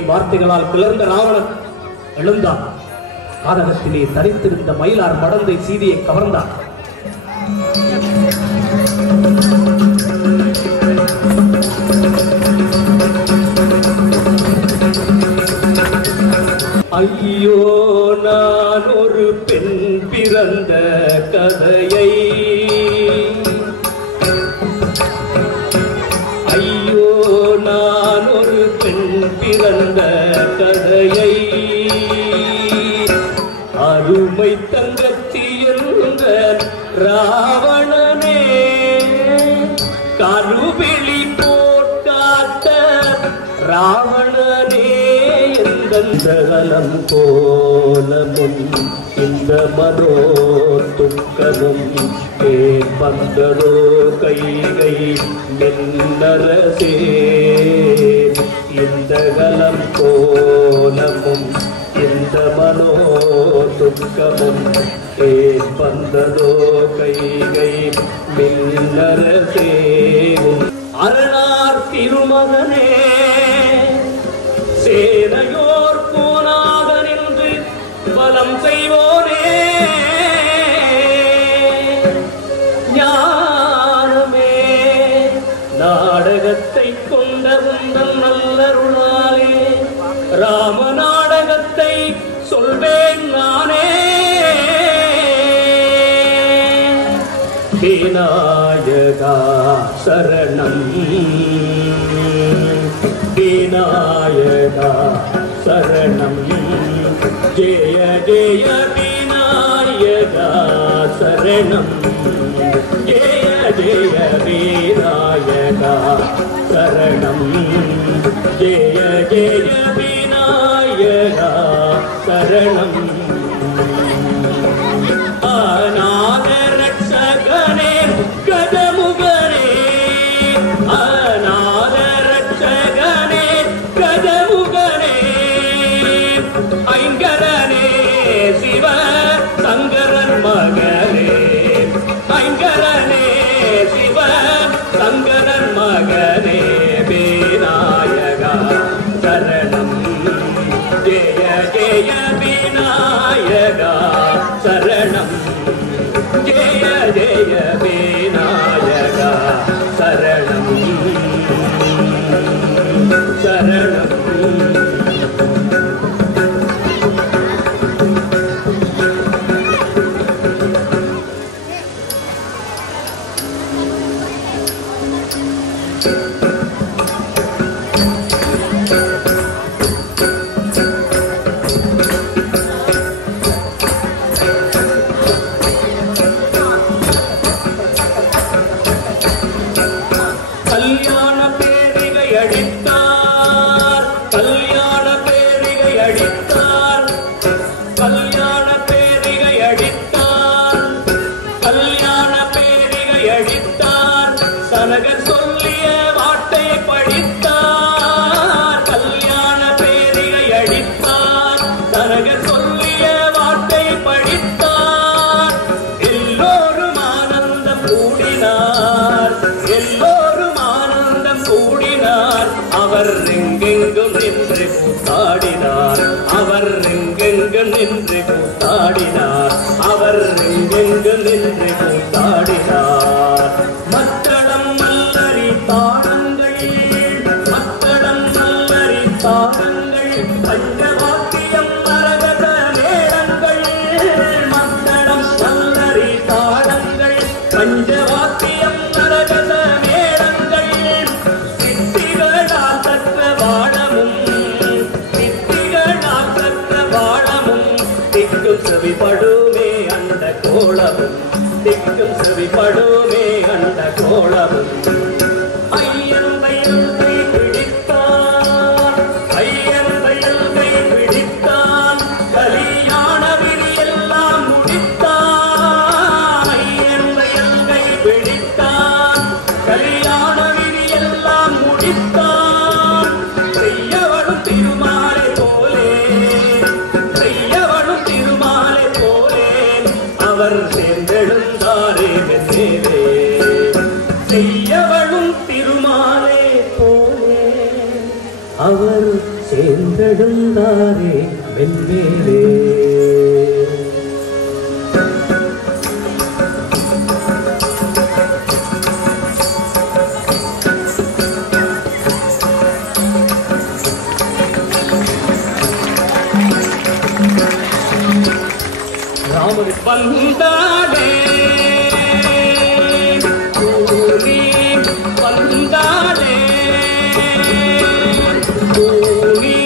சீதையின் வார்த்தைகளால் கிளர்ந்த ராவணன் எழுந்தான். கானகத்திலே தரித்திருந்த மயிலார் மடந்தை சீதையை கவர்ந்தான். ஐயோ நான் ஒரு பெண் பிறந்த கதையை, ஐயோ நான் ஒரு பெண் பிறந்த கதையை, அருமை தங்கச்சி என்ற ராவணனே கருவிழி போட்டாட்ட ராவணனே எந்தகலம் கோலமும் இந்த மனோ துக்கமும் வந்ததோ கைகை மின்னரசே, இந்தகலம் கோலமும் இந்த மனோ துக்கமும் வந்ததோ கைகை மின்னரசே. அரணார் திருமகனே சேனையோர் போனாக நின்று பலம் செய்வோனே, ஞானமே நாடகத்தை கொண்ட உந்தன் நல்லருளாலே ராம நாடகத்தை சொல்வேன் நானே. விநாயகா சரணம், விநாயகா சரணம், ஜெய ஜெய விநாயகா சரணம், ஜெய ஜெய விநாயகா சரணம், ஜெய ஜெய விநாயகா சரணம். அநாத ரட்சகனே கஜமுகனே, அநாத ரட்சகனே கஜமுகனே, ஐங்கரனே சிவ சங்கரன் மகனே, ஐங்கரனே சிவ சங்கரன் மகனே, விநாயகா சரணம், ஜெய ஜெய விநாயகா சரணம், ஜெய ஜெய விநாயகா சரணம் சரணம். கல்யாண பேரிகை அடித்தார், கல்யாண பேரிகை அடித்தார், கல்யாண பேரிகை அடித்தார், கல்யாண பேரிகை அடித்தார், சனகர் சொல்லிய வாட்டை படித்தார், கல்யாண பேரிகை அடித்தார், சனகர் சொல்லிய வாட்டை படித்தார், எல்லோரும் ஆனந்தம் கூடினார், எல்லோரும் ஆனந்தம் கூடினார், அவர் எங்கெங்கும் நின்று கூத்தாடினார், அவர் எங்கெங்கும் நின்று கூத்தாடினார், அவர் எங்கெங்கும் நின்று கூத்தாடினார். மத்தளம் மல்லரி தாளங்கள், மத்தளம் மல்லரி தாளங்கள், பஞ்சவாத்தியம் மரகத மேளங்கள், மத்தளம் மல்லரி தாளங்கள், பஞ்சவாத்தியம் மரகத மேளங்கள், சித்திகளால் கற்ற வாழமும், சித்திகளால் கற்ற வாழமும், திக்கும் செவிப்படுமே அந்த கோலமும், திக்கும் செவிப்படுமே அந்த கோலமும். ஐயன் வயல் கை பிடித்தான், ஐயன் வயல் கை பிடித்தான், கல்யாண விதி எல்லாம் முடித்தான், ஐயன் வயல் கை பிடித்தான், கல்யாண விதி எல்லாம் முடித்தான். செய்யவனும் திருமாலை போலே, செய்யவனும் திருமாலை போலே, அவர் சேர்ந்தெழுந்தாரே வென்றேரே, செய்யவனும் திருமாலை போலே, அவர் சேர்ந்த வந்தெழுந்தாரே வெண்மேலே. ராமர் வந்தாடே கூலி வந்தாடே கூலி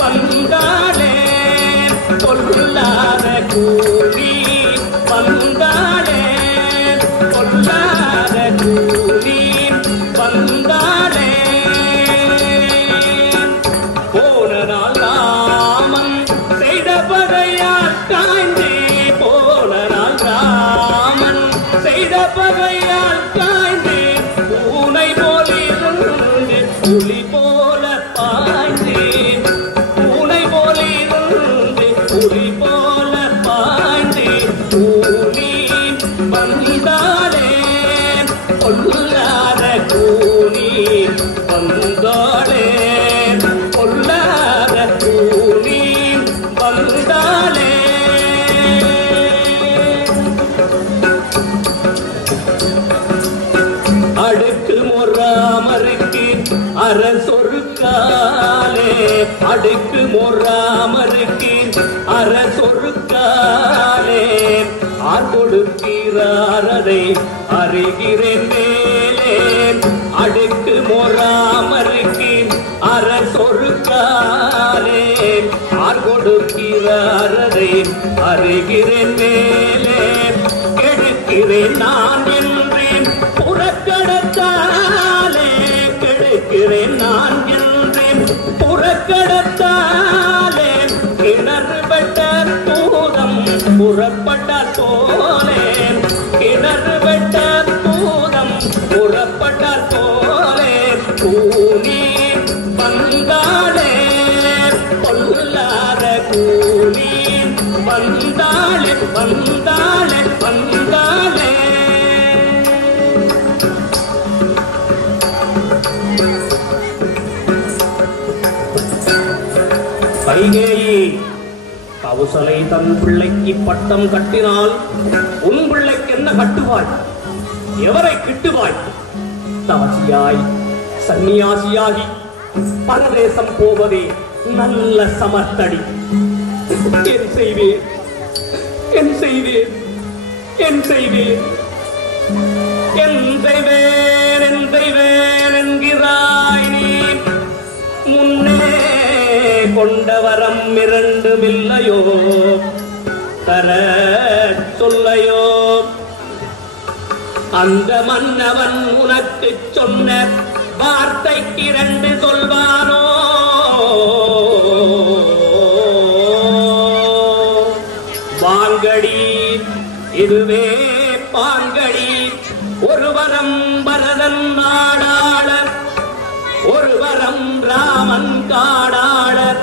வந்தாடே கொல்லாத கூலி வந்தாடே கொல்லாத கூலி வந்தாடே. போன நாள் ராமன் செய்த பகையால் காய்ந்தே போன நாள் ராமன் செய்த பகையால் காய்ந்தே பூனை போலிருந்து புலி போல பாய்ந்தேன் பூனை போலிருந்து புலி போல பாய்ந்தேன். கூலி வந்தாளே கொல்லாத கூலி வந்தாளே கொல்லாத கூலி வந்தாளே. அடுக்கு மொறாமருக்கு அரசொருக்காலே அடுக்கு மொறாமருக்கு அரசொருக்காலே ஆர் கொடுக்கிறார் அதை அறிகிறேன் மேலே. அடுக்கு மொறாமருக்கு அரசொருக்காலே ஆர் கொடுக்கிறார் அதை அறிகிறேன் மேலே. கெடுக்கிறேன் நான் என்றேன் புறக்கடத்தாலே கெடுக்கிறேன் நான் என்றேன் புறக்கடத்தாலே. கிணறு வெட்ட பூதம் புறப்பட்டார் போலே கிணறு வெட்ட பூதம் புறப்பட்டார் போலே. கூலி வந்தாளே கொல்லாத கூலி வந்தாளே வந்தாளே வந்தாளே. கைகேயி கவுசலை தன் பிள்ளைக்கு பட்டம் கட்டினால் உன் பிள்ளைக்கு என்ன கட்டுவாய்? எவரை கிட்டுவாய்? தாசியாய் சன்னியாசியாகி பரதேசம் போவதே நல்ல சமர்த்தடி. என் செய்வேன் என் செய்வேன் என் செய்வேன் என் செய்வேன் என் செய்வேன் என்கிறாய் நீ. முன்னே கொண்ட வரம் இரண்டுமில்லையோ தர சொல்லையோ? அந்த மன்னவன் உனக்கு சொன்ன வார்த்தைக்கு இரண்டு சொல்வானோ? வாங்கடி இதுவே பாங்கடி ஒரு வரம் பரதன் நாடாளர் ஒரு வரம் ராமன் காடாளர்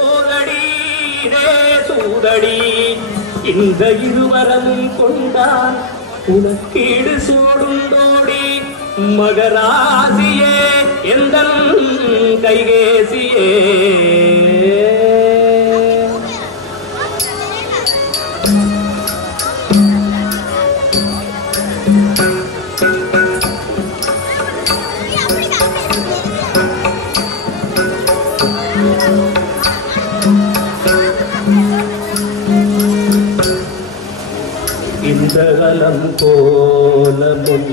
ஓதடி சூதடி. இந்த இருவரமும் கொண்டான் உனக்கீடு சோடுண்டோடி. மகராசியே எந்தன் கைகேசியே இந்த கலம் கோலமும்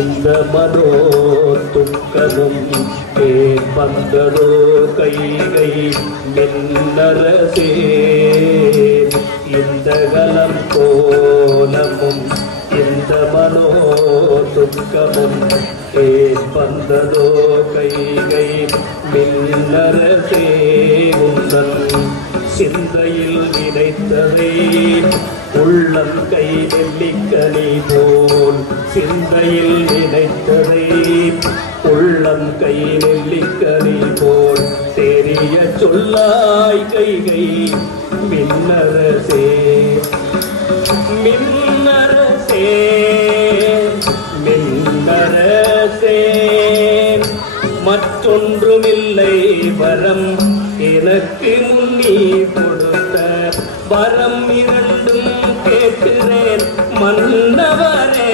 இந்த மனோ துக்கமும் வந்ததோ கைகை மின்னரசே. இந்த கலம் கோலமும் இந்த மனோ துக்கமும் வந்ததோ கைகை மின்னரசே. உந்தன் சிந்தையில் நினைத்ததை உள்ளம் கை நெல்லிக்கனி போல் சிந்தையில் நினைத்ததை உள்ளம் கை நெல்லிக்கனி போல் தெரிய சொல்லாய் கைகை மின்னரசே மின்னரசே மின்னரசே. மற்றொன்றுமில்லை வரம் எனக்கு முன்னே கொடுத்த வரம் இரண்டும் கேட்கிறேன் மன்னவரே.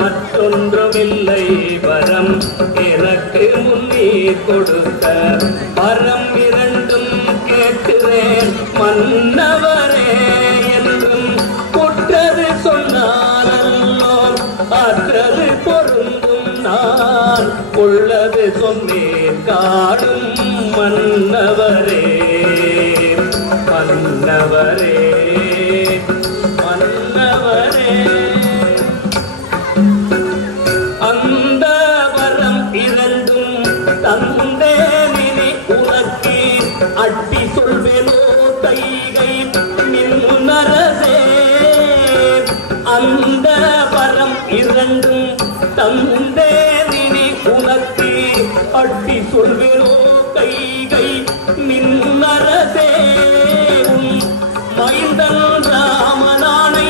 மற்றொன்றுமில்லை வரம் எனக்கு முன்னே கொடுத்த வரம் இரண்டும் கேட்கிறேன் மன்னவரே. என்றும் குற்றது சொன்னாலோ அற்றது பொருந்தும் நான் உள்ளது சொன்னேன் காடும் மன்னவரே. மன்னவரே மன்னவரே அந்த வரம் இரண்டும் தந்தேனினை உனக்கு அட்டி சொல்வேனோ தைகை மின்னரசே. அந்த வரம் இரண்டும் தந்தேனினை உனக்கு அட்டி சொல்வேனோ கைகை மின்னரசே. மைந்தன் ராமனானை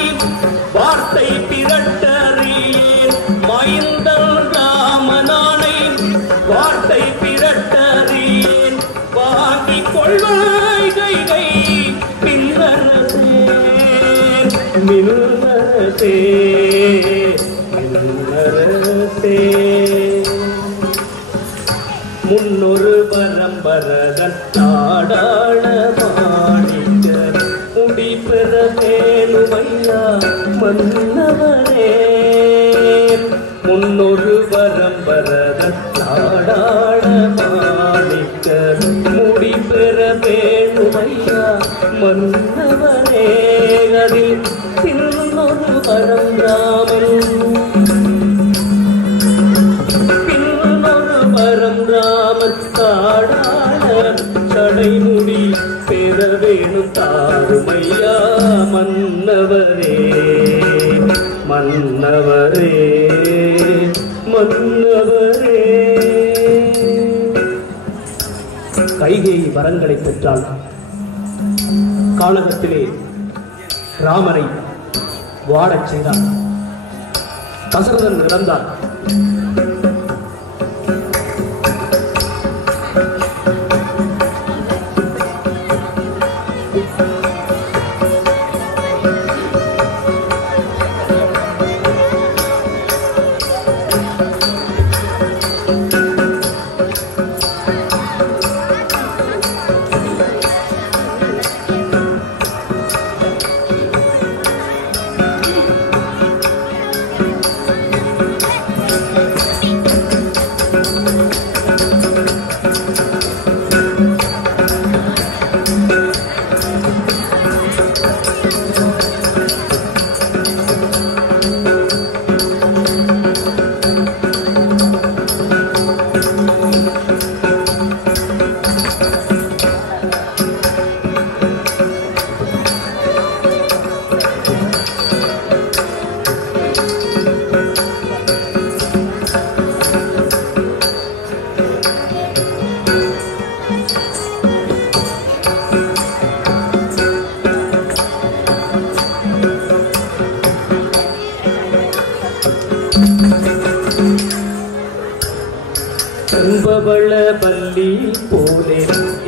வார்த்தை பிறட்டறியேன். மைந்தன் ராமனானை வார்த்தை பிறட்டறியேன். வாங்கிக் கொள்வாய் கைகை மின்னரசே. மின்னரசே மின்னரசே. முன்னொரு வரம் பரதன் நாடாள மாணிக்க முடி பெற வேணுமையா மன்னவரே. முன்னொரு வரம் பரதன் நாடாள மாணிக்க முடி பெற வேணுமையா மன்னவரே. அதில் இன்னொரு வரம் ராமன் ராமன் காடாள சடைமுடி பெற வேணும் தாருமையா மன்னவரே. மன்னவரே மன்னவரே. கைகேயி வரங்களை பெற்றாள். கானகத்திலே ராமனை வாடச் செய்தார். தசரதன் இறந்தார். செம்பவள பள்ளி போலே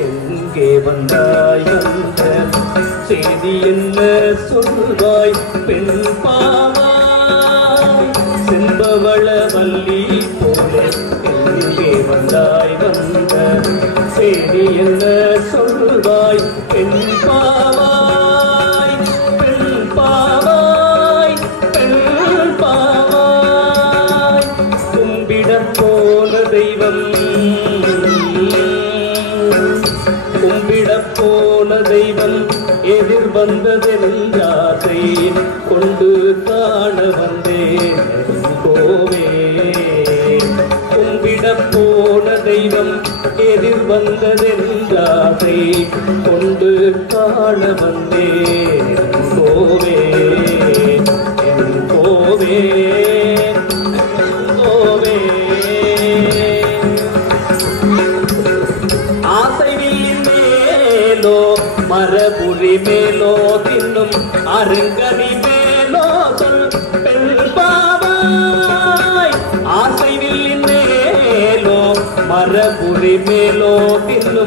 எங்கே வந்தாய் வந்த செய்தி என்ன சொல்வாய் பெண் பாவாய். செம்பவள பள்ளி போலே எங்கே வந்தாய் வந்த செய்தி என்ன சொல்வாய் பெண் பாவாய். பெண் பாவாய் பெண் பாவாய். கும்பிட போன தெய்வம் கும்பிட போன தெய்வம் எதிர் வந்ததென்றாசை கொண்டு காண வந்தேன் கோவே. கும்பிட போன தெய்வம் எதிர் வந்ததென்றாசை கொண்டு காண வந்தேன் கோவே. என் கோவே கோவே. ஆசைவின் மேலோ மரபுரி மேலோ தின்னும் அருங்கனி மேலோ சொல் பெண் பாவாய். ஆசைவின் மேலோ மரபுரி மேலோ தின்னும்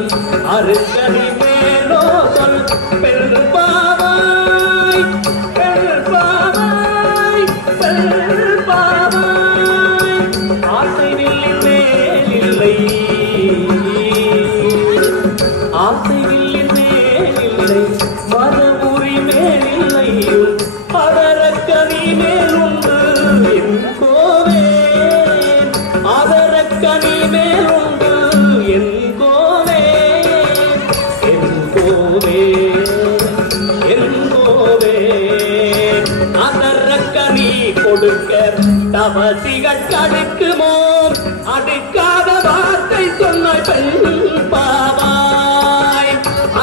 அருங்கனி மேலோ சொல் பெண் பாவாய் பெண் பாவாய் பெண் பாவாய் ஆசை வில்லின் மேலில்லை ஆசை வில்லின் மேலில்லை மதபுரி மேலில்லை அதரக்கனி மேலுண்டு என் கோவே அதரக்கனி மேலுண்டு என் கோவே என் கோவே என் கோவே அதரக்கனி கொடுக்க தவசிகள் கடுக்குமோ அடுக்காத வார்த்தை சொன்ன பெண் பாவாய்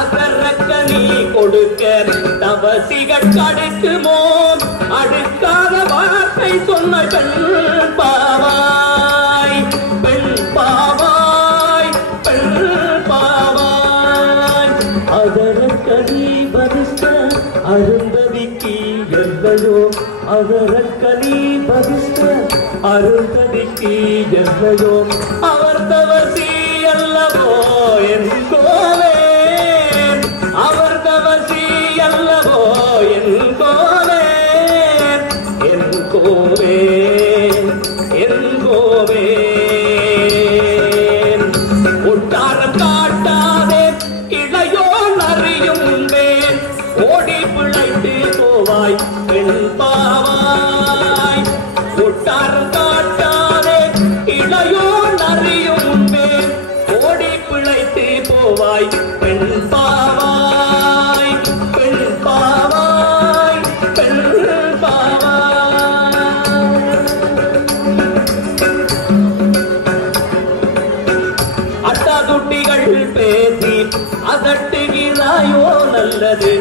அதரக்கனி கொடுக்க தவசிகள் கடுக்குமோ அடுக்காத வார்த்தை சொன்ன பெண் பாவாய் பெண் பாவாய் பெண் பாவாய் அதரக்கனி பரிஷ்ட அருந்ததிக்கு எல்லையோ அதரக்கனி பரிஷ்ட அருந்ததிக்கு எல்லையோ அவர் தவசி அல்லவோ என் கோவே அவர் தவசி அல்லவோ என் கோவே என் கோவே என் கோவே ஒட்டாரம் காட்டாதே இளையோ நறியும் வேன் ஓடி பிழைத்து போவாய் பெண் பாவாய் ஒட்டாரம் காட்டாதே இளையோ நறியும் வேன் ஓடி பிழைத்து போவாய் பெண் பாவாய் பெண் பாவாய் பெண் பாவாய் அட்டாதுட்டிகள் பேசி அதட்டுகிறாயோ நல்லது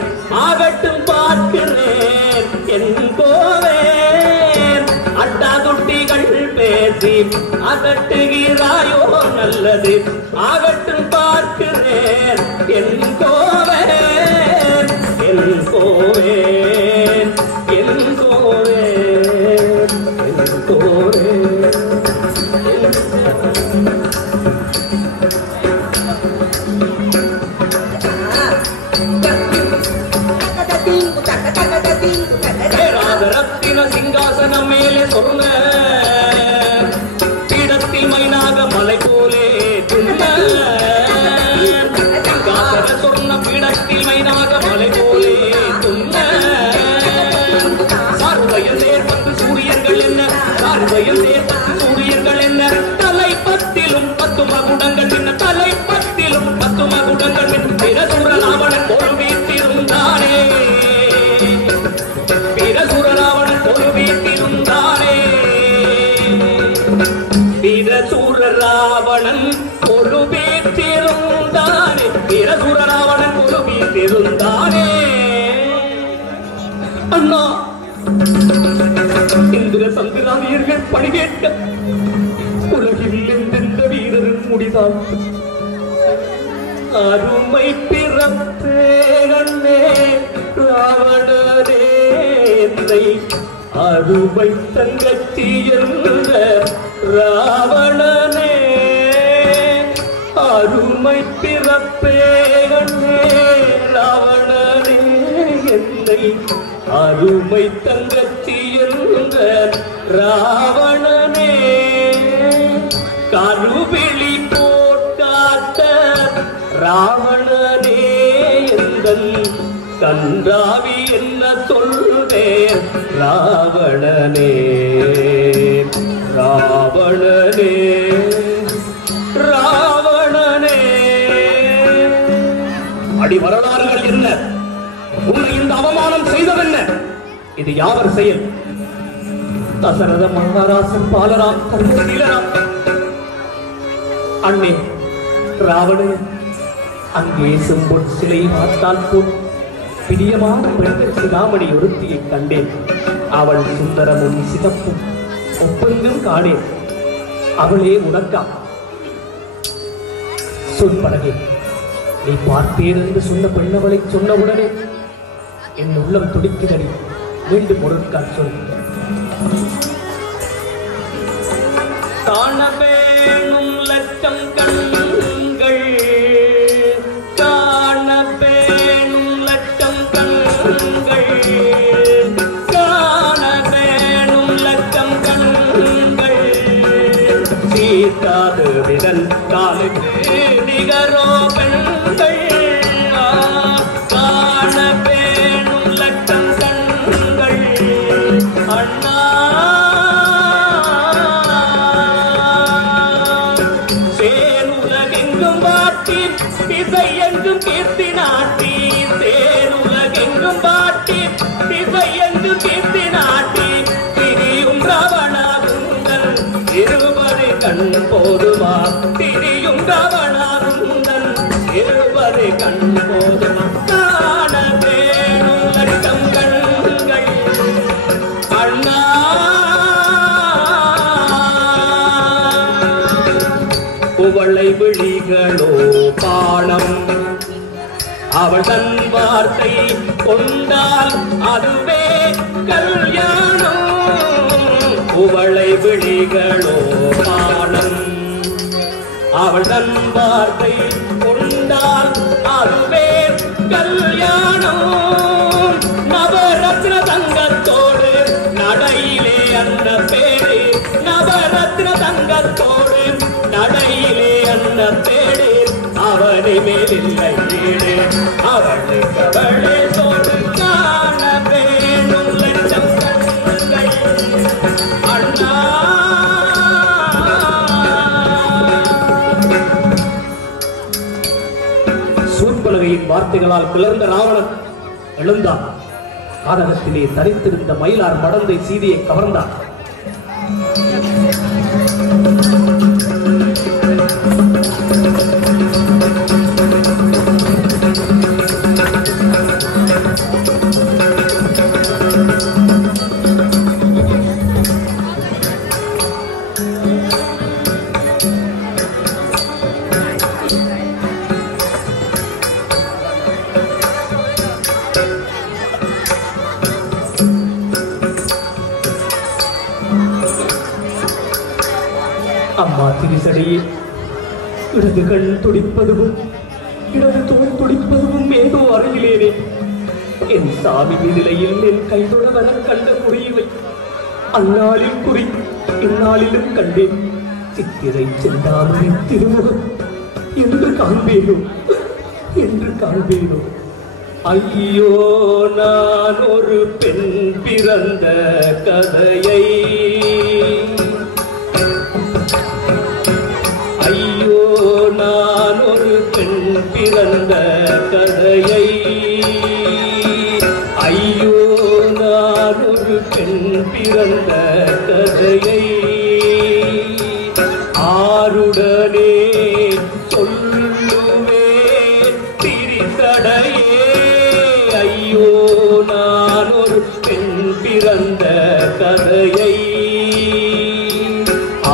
ஆகட்டும் பார்க்கிறேன் என் கோவே அட்டாதுட்டிகள் பேசி அதட்டுகிறாயோ நல்லது ஆகட்டும் பார்க்கிறேன் என் கோவே என் கோவே என் கோவே என் கோவே ராஜரத்தின சிங்காசனம் மேலே சொன்ன பீடத்தில் மைனாக மலை போலே துண்ண சிங்காசன சொன்ன பீடத்தில் மைனாக மலை போலே துண்ண சார்வையில் நேர்பத்து சூரியர்கள் என்ன சார்வையில் நேர்பத்து சூரியர்கள் என்ன தலைப்பத்திலும் 10 மகுடங்கள் என்ன தலைப்பத்திலும் 10 மகுடங்கள் பிரசுர ராவணன் போல் வீட்டிருந்தானே பிரசுர ராவணன் போல் வீட்டிருந்தானே பிரசுர ராவணன் போல் வீட்டிருந்தானே பிரசுர ராவணன் போல் வீட்டிருந்தானே அண்ணா இந்திர சந்திராவியர்கள் பணிகேட்க உலகில் எந்தெந்த வீரரின் முடிதான் அருமை பிறப்பே கண்ணே ராவணனே என்னை அருமை தங்கச்சி என்ற ராவணனே அருமை பிறப்பே கண்ணே ராவணனே என்னை அருமை தங்கச்சி என்ற ராவணனே கருவிழி போட்டாட்ட ராவணனே எந்தன் கன்றாவி என்ன சொல்வேன் ராவணனே ராவணனே ராவணனே அடி வரலாறுகள் என்ன உன்னை இந்த அவமானம் செய்தவென்ன இது யாவர் செயல் தசரத மகாராசன் பாலராம் கர்மசீலராம் அண்ணே ராவணன் அங்கே செம்பொன் சிலை பார்த்தால் போல் பிரியமான பெண்கள் சிகாமணி ஒருத்தியை கண்டேன் அவள் சுந்தரமும் சிதப்பும் ஒப்பெங்கும் காணேன் அவளே உனக்கா சொல் படகே நீ பார்த்தேன் என்று சொன்ன பெண்ணவளை சொன்னவுடனே என் உள்ளம் துடிக்குதடி மீண்டும் பொருட்கால் சொல் காண வேணும் லட்சம் கண்கள் காது விதன் காலுக்கு நிகரோ பெண்கள் காண பேணும் லட்சம் கண்கள் அண்ணா சேனுலகெங்கும் பாட்டி திசை எங்கும் கீர்த்தி நாட்டி சேனுலகெங்கும் பாட்டி திசை எங்கும் கீர்த்தி நாட்டி திரியும் ராவணாகுந்தன் இருபது கண் போதுமா திரியும் ராவணாகுந்தன் இருபது கண் போதுமா காண வேணும் லட்சம் கண்கள் அண்ணா குவளை விழிகளோ பாணம் அவள் தன் வார்த்தை கொண்டால் அதுவே கல்யாணம் குவளை விழிகளோ பாணம் அவள் தன் வார்த்தை கொண்டால் அதுவே கல்யாணம் நவரத்ன தங்கத்தோடு நடையிலே அந்த பேரு நவரத்ன தங்கத்தோடு நடையிலே அந்த பேரு அவனை மேலில்லை வீடு அவளுக்கு அவளே சோடு காண வேணும் லட்சம் கண்கள் அண்ணா சூர்பலகையின் வார்த்தைகளால் கிளர்ந்த ராவணன் எழுந்தான். காதகத்திலே தரித்திருந்த மயிலார் மடந்தை சீதையை கவர்ந்தான். அம்மா திரிசடையே இடது கண் துடிப்பதும் இடது தோல் துடிப்பதும் ஏதோ அருகிலேனே என் சாமி நிலையில் என் கைதொடவன கண்ட குறியவை அந்நாளில் குறி இந்நாளிலும் கண்டேன் சித்திரை சென்றாலும் திருமுகம் என்று காண்பேனோ ஐயோ நான் ஒரு பெண் பிறந்த கதையை ஐயோ நான் ஒரு பெண் பிறந்த கதையை ஐயோ நான் ஒரு பெண் பிறந்த கதையை ஆருடனே சொல்லுவேன் திரிசடையே ஐயோ நான் ஒரு பெண் பிறந்த கதையை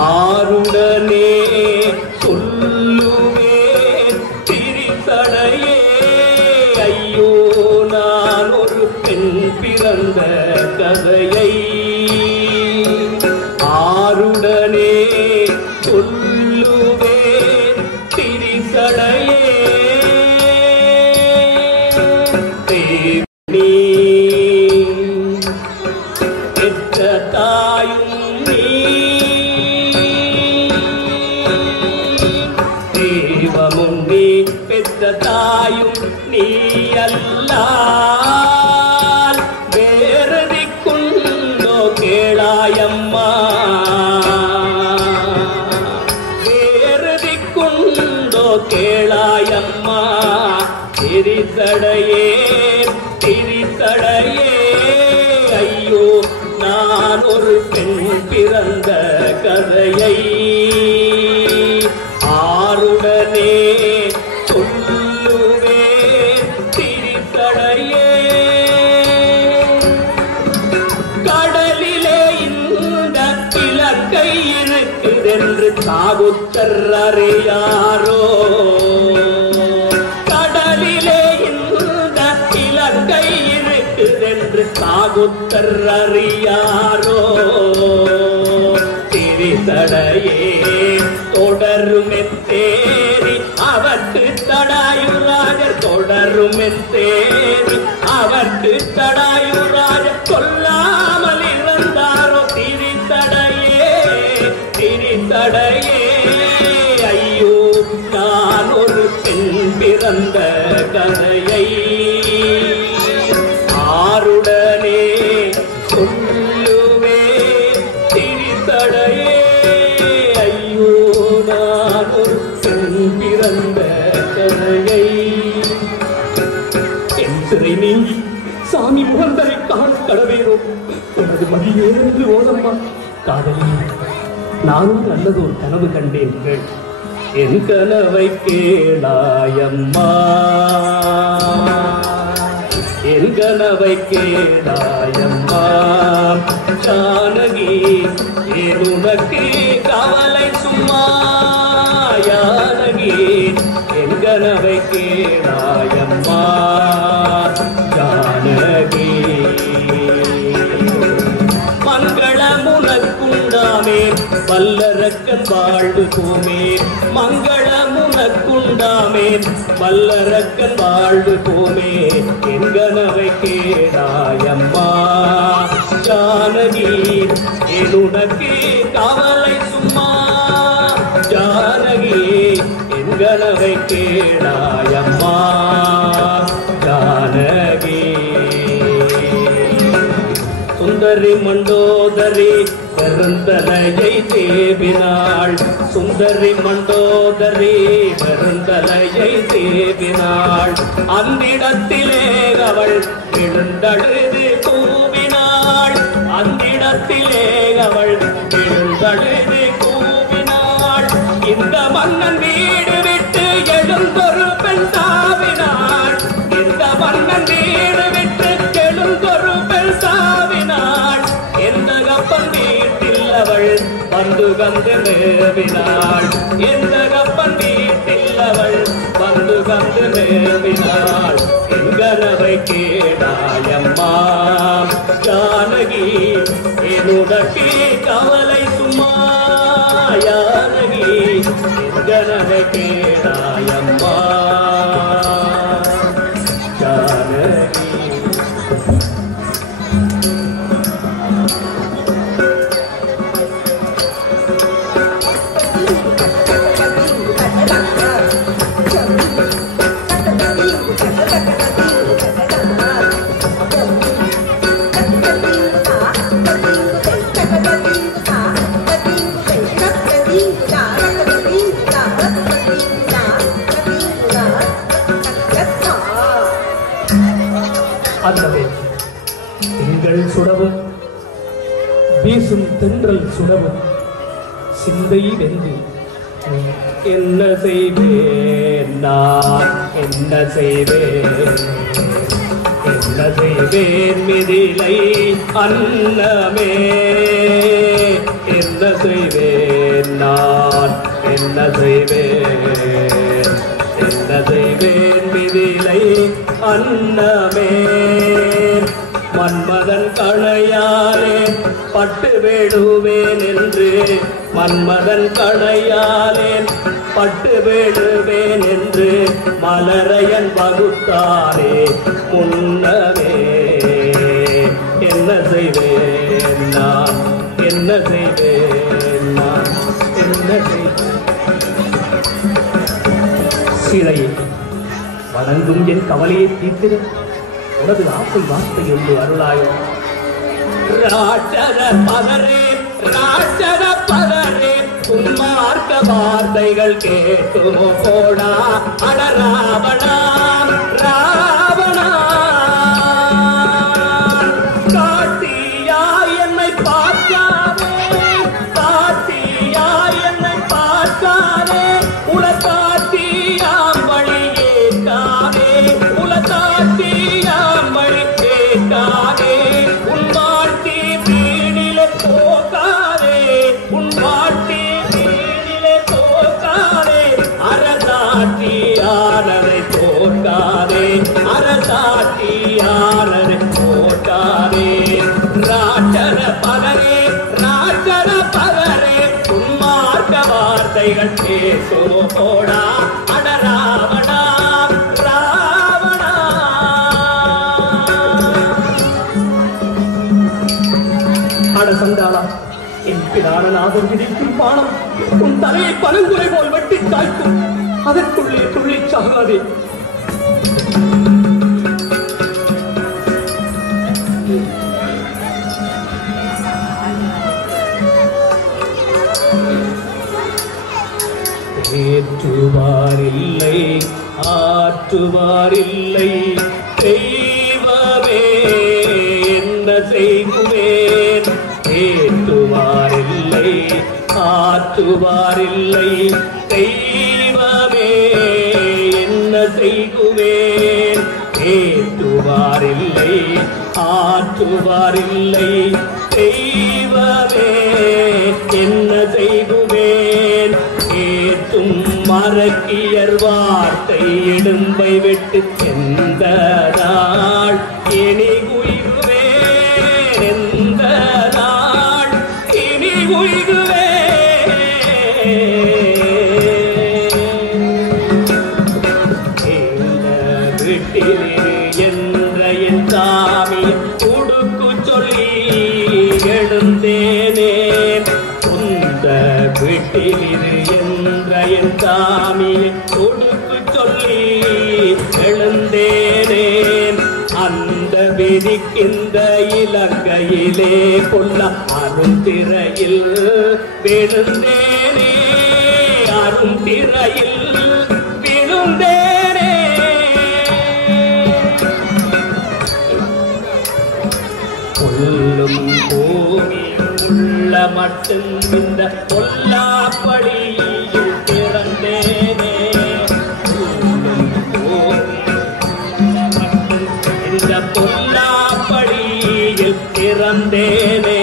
ஆருடனே சொல்லுவேன் திரிசடையே ஐயோ நான் ஒரு பெண் பிறந்த கதையை ஆருடனே சொல்லுவேன் திரிசடையே தேவனே பெற்ற தாயும் நீ தேவமும் நீ பெற்ற தாயும் நீ அல்லால் வேறு திக்குண்டோ கேளாயம்மா வேறு திக்குண்டோ கேளாயம்மா திரிசடையே ஐயோ நான் ஒரு பெண் பிறந்த கதையை ஆருடனே சொல்லுவேன் திரிசடையே கடலிலே இந்த இலக்கை இருக்குதென்று சாகுத்தர் அறியாரோ கடலிலே இந்த இலக்கை இருக்குதென்று சாகுத்தர் அறியாரோ திரிசடையே தொடருமெத்தேரி அவர்க்கு தடாயுராஜர் தொடருமெத்தேரி அவர்க்கு தடாயுராஜர் கொல்லாமல் இருந்தாரோ திரிசடையே பிறந்த கதையை ஆருடனே சொல்லுவே திரித்தடையே ஐயோ நான் ஒரு பெண் பிறந்த கதையை என் சிறை நீங்கி சாமி முகந்தரை காண கடவேனோ உனது மதியேறு ஓதம்மா காதலி நானும் நல்லதொரு கனவு கண்டேன் கேள் என் கனவை கேளாயம்மா என் கனவை கேளாயம்மா ஜானகி ஏன் உனக்கு கவலை சும்மா ஜானகி என் கனவை கேளாயம்மா ஜானகி மங்களமுனக்குண்டாமே வல்லரக்கன் வாழ்வு போமே மங்களமுனக்குண்டாமே வல்லரக்கன் வாழ்வு போமே என் கனவை கேளாயம்மா ஜானகி என் உனக்கு கவலை சும்மா ஜானகி என் கனவை கேளாயம்மா ஜானகி சுந்தரி மண்டோதரி பெருந்தலையை தேவினாள் சுந்தரி மண்டோதரி பெருந்தலையை தேவினாள் அந்திடத்திலே அவள் எழுந்தழுது கூவினாள் அந்திடத்திலே அவள் எழுந்தழுது கூவினாள் இந்த மன்னன் வீடு விட்டு எழுந்தொரு பெண் தாவினாள் இந்த மன்னன் வீடு விட்டு எழுந்தொரு பெண் தாவினாள் எந்த கப்பன் வீட்டில் அவள் வந்து வந்து மேவினாள் எந்த கப்பன் வீட்டில் அவள் வந்து வந்து மேவினாள் என் கனவை கேளாயம்மா ஜானகி என்னுடக்கே கவலை சும்மா ஜானகி என் கனவை கேளாயம்மா ஜானகி அல்லவே திங்கள் சுடவும் வீசும் தென்றல் சுடவும் சிந்தை வெந்து என்ன செய்வேன் நான் என்ன செய்வேன் என்ன செய்வேன் மிதிலை அன்னமே என்ன செய்வேன் நான் என்ன செய்வேன் என்ன செய்வேன் மிதிலை அன்னமே மன்மதன் கணையாலே பட்டு வேடுவேன் என்று மன்மதன் கணையாலே பட்டு வேடுவேன் என்று மலரையன் வகுத்தானே முன்னமே என்ன செய்வேன் நான் என்ன செய்வேன் நான் என்ன செய்வேன் சிறையை வணங்கும் என் கவலையை தீர்த்திட உனது ஆசை வார்த்தை என்று அருளாயோ ராட்சத பதரே உன்மார்க்க வார்த்தைகள் கேட்டுமோ போடா அட ராவணா ராவணா காட்டியா என்னை பார்க்காதே காட்டியா என்னை பார்க்காதே உலகாட்டியாம் வழி ஏற்காதே உலகாட்டியாம் வழி ஏற்காதே உன் வாழ்த்தி வீணிலே போகாதே உன் வாழ்த்தி வீணிலே போகாதே அரசாட்சியானதை போக்காதே அரசாட்சியானதை போக்காதே ராட்சத பதரே உன்மார்க்க வார்த்தைகள் பேசுமோ போடா அட ராவணா ராவணா அட சண்டாளா என் பிரான நாதம் இடிக்கும் பானம் உன் தலையை பனங்குலை போல் வெட்டி காய்க்கும் அதற்குள்ளே துள்ளி சாகாதே ஏற்றுவாரில்லை ஆற்றுவாரில்லை தெய்வமே என்ன செய்குவேன் ஏற்றுவாரில்லை ஆற்றுவாரில்லை தெய்வமே என்ன செய்குவேன் ஏற்றுவாரில்லை ஆற்றுவாரில்லை தெய்வமே என்ன செய்குவேன் ஏற்றும் மறக்கியர் வார்த்தை இடும்பை விட்டு எந்த நாள் இனி உய்குவேன் எந்த நாள் இனி உய்குவேன் எந்த வீட்டிலே என்ற என் சாமி உடுக்கு சொல்லி எழுந்தேனே சொந்த வீட்டிலிரு என்ற என் சாமியை கொடுக்கு சொல்லி எழுந்தேனேன் அந்த விதிக்கின்ற இலங்கையிலே கொல்ல அருந்திரையில் விழுந்தேனே அருந்திரையில் விழுந்தேனே கொல்லும் பூமி உள்ள மட்டும் இந்த பொல்லாப்படியில் பிறந்தேனே கொல்லும் பூமி மட்டும் இந்த பொல்லாப்படியில் பிறந்தேனே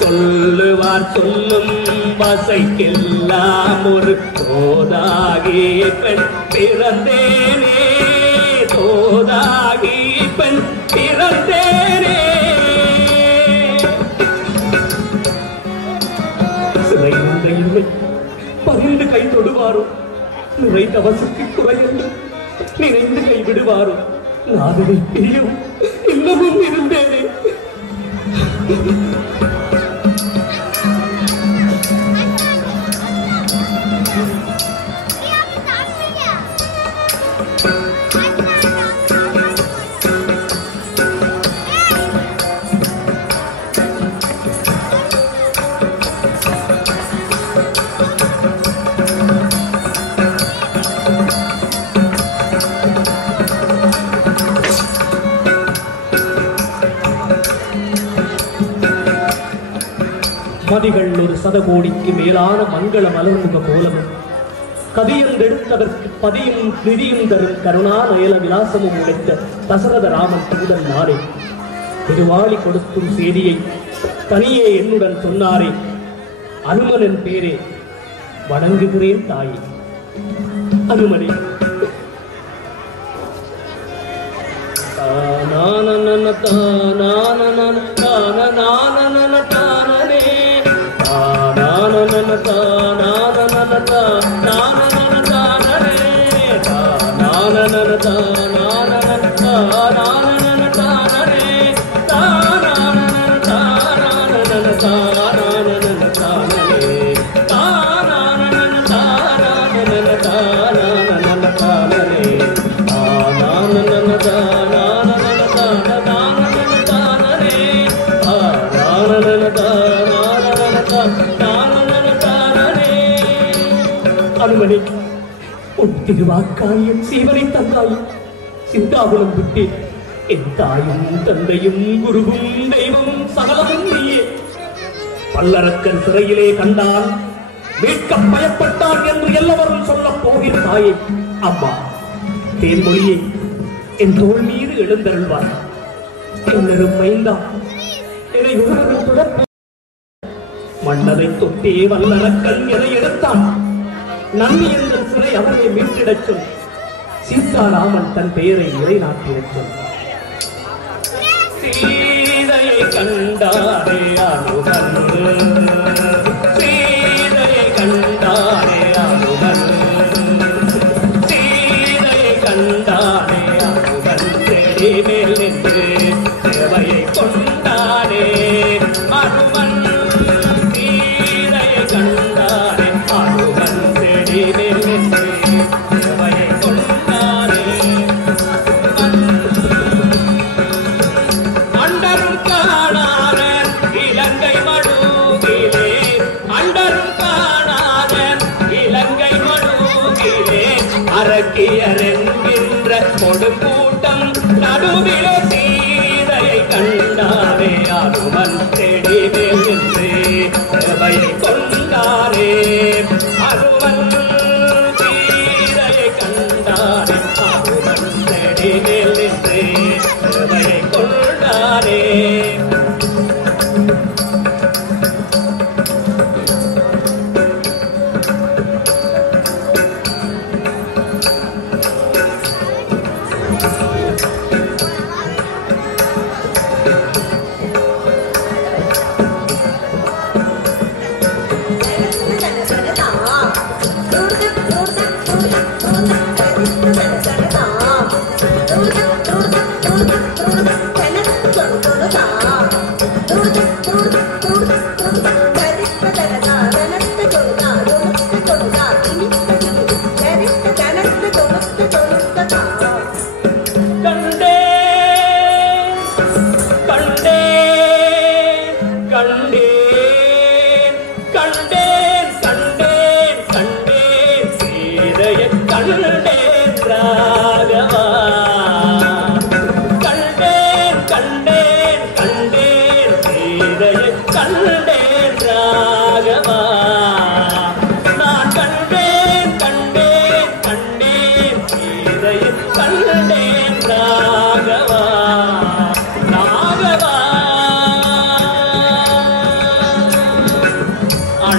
சொல்லுவார் சொல்லும் வசைக்கெல்லாம் ஒரு தோதாகி பெண் பிறந்தேனே தோதாகி பெண் பிறந்தேனே பகிர்ந்து கை தொடுவாரோ நிறை தவசுக்கு குறையென்று நினைந்து கை விடுவாரோ நாதனை பிரியும் இன்னமும் இருந்தேனே மதிகள் ஒரு சதகோடிக்கு மேலான மங்கள மலர்முக கோலமும் கதியந்தெடுத்தவர்க்கு பதியும் நிதியும் தரும் கருணா நயல விலாசமும் உழைத்த தசரத ராமன் தூதன் நானே திருவாளி கொடுக்கும் செய்தியை தனியே என்னுடன் சொன்னாரே அனுமனின் பேரே வணங்குகிறேன் தாயே அனுமனே அனுமனே உன் திருவாக்காயம் சீவனை தந்தாய் சிந்தாபுலம் விட்டேன் என் தாயும் தந்தையும் குருவும் தெய்வமும் சகலமும் நீயே பல்லரக்கன் சிறையிலே கண்டான் மீட்க பயப்பட்டான் என்று எல்லாரும் சொல்ல போகிற தாயே அம்மா தேன்மொழியை என் தோள் மீது எழுந்தருள்வார் என்னரும் மைந்தா என்னை உணர்வு தொடர்பு மன்னரை தொட்டே வல்லரக்கன் என எடுத்தான் நம்பி என்ற சிறை அவரை மீட்டிடச் சொல் சீதாராமன் தன் பெயரை நிலைநாட்டிடச் சொல் சீதையை கண்டாரே அனுமன் சீதையை கண்டாரே அனுமன் சீதையை கண்டாரே அனுமன் செடி மேல் நின்று சேவையை கொண்டாரே அனுமன் சீதையை கண்டாரே அனுமன் செடி மேல் நின்று சேவையை கொண்டாரே அண்டரும் காணாரன்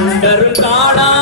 கண்டரும் காணா